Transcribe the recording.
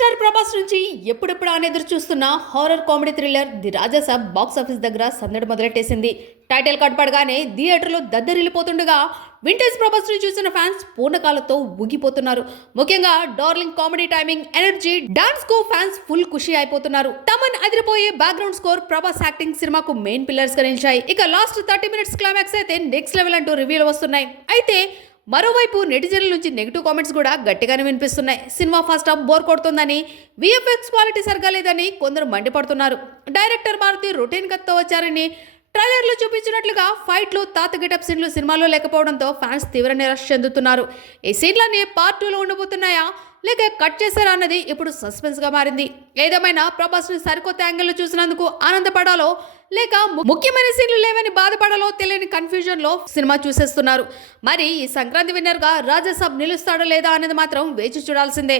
Star Prabhas నుంచి ఎప్పుడెప్పుడు అని ఎదురు చూస్తున్న horror comedy thriller the Raja Saab box office దగ్గర సందడి మొదలెట్టేసింది. టైటిల్ కార్డ్ పడగానే థియేటర్లో దద్దరిల్లిపోతుండగా వింటేజ్ ప్రభాస్ ని చూసిన ఫ్యాన్స్ పూర్ణకాలతో ఊగిపోతున్నారు. ముఖ్యంగా darling comedy timing, energy, dance కు ఫ్యాన్స్ ఫుల్ ఖుషి అయిపోతున్నారు. తమన్ అదిరిపోయే బ్యాక్గ్రౌండ్ స్కోర్, ప్రభాస్ యాక్టింగ్ సినిమాకు మెయిన్ పిల్లర్స్ గా నిలిచాయి. ఇక లాస్ట్ 30 మినిట్స్ క్లైమాక్స్ అయితే నెక్స్ట్ లెవెల్ అంటూ రివ్యూలు వస్తున్నాయి. అయితే మరోవైపు నెటిజన్ల నుంచి నెగిటివ్ కామెంట్స్ కూడా గట్టిగానే వినిపిస్తున్నాయి. సినిమా ఫస్ట్ హాఫ్ బోర్ కొడుతుందని, విఎఫ్ఎక్స్ క్వాలిటీ సరిగా లేదని కొందరు మండిపడుతున్నారు. డైరెక్టర్ మారుతి రొటీన్ కథతో వచ్చారని, ట్రైలర్లో చూపించినట్లుగా ఫైట్లు, తాత గెటప్ సీన్లు సినిమాలో లేకపోవడంతో ఫ్యాన్స్ తీవ్ర నిరాశ చెందుతున్నారు. ఈ సీన్లన్నీ పార్ట్ 2లో ఉండబోతున్నాయా లేక కట్ చేశారా అన్నది ఇప్పుడు సస్పెన్స్ గా మారింది. ఏదేమైనా ప్రభాస్ ని సరికొత్త యాంగిల్లో చూసినందుకు ఆనందపడాలో లేక ముఖ్యమైన సీన్లు లేవని బాధపడాలో తెలియని కన్ఫ్యూజన్ లో సినిమా చూసేస్తున్నారు. మరి ఈ సంక్రాంతి విన్నర్ గా రాజాసాబ్ నిలుస్తాడో లేదా అనేది మాత్రం వేచి చూడాల్సిందే.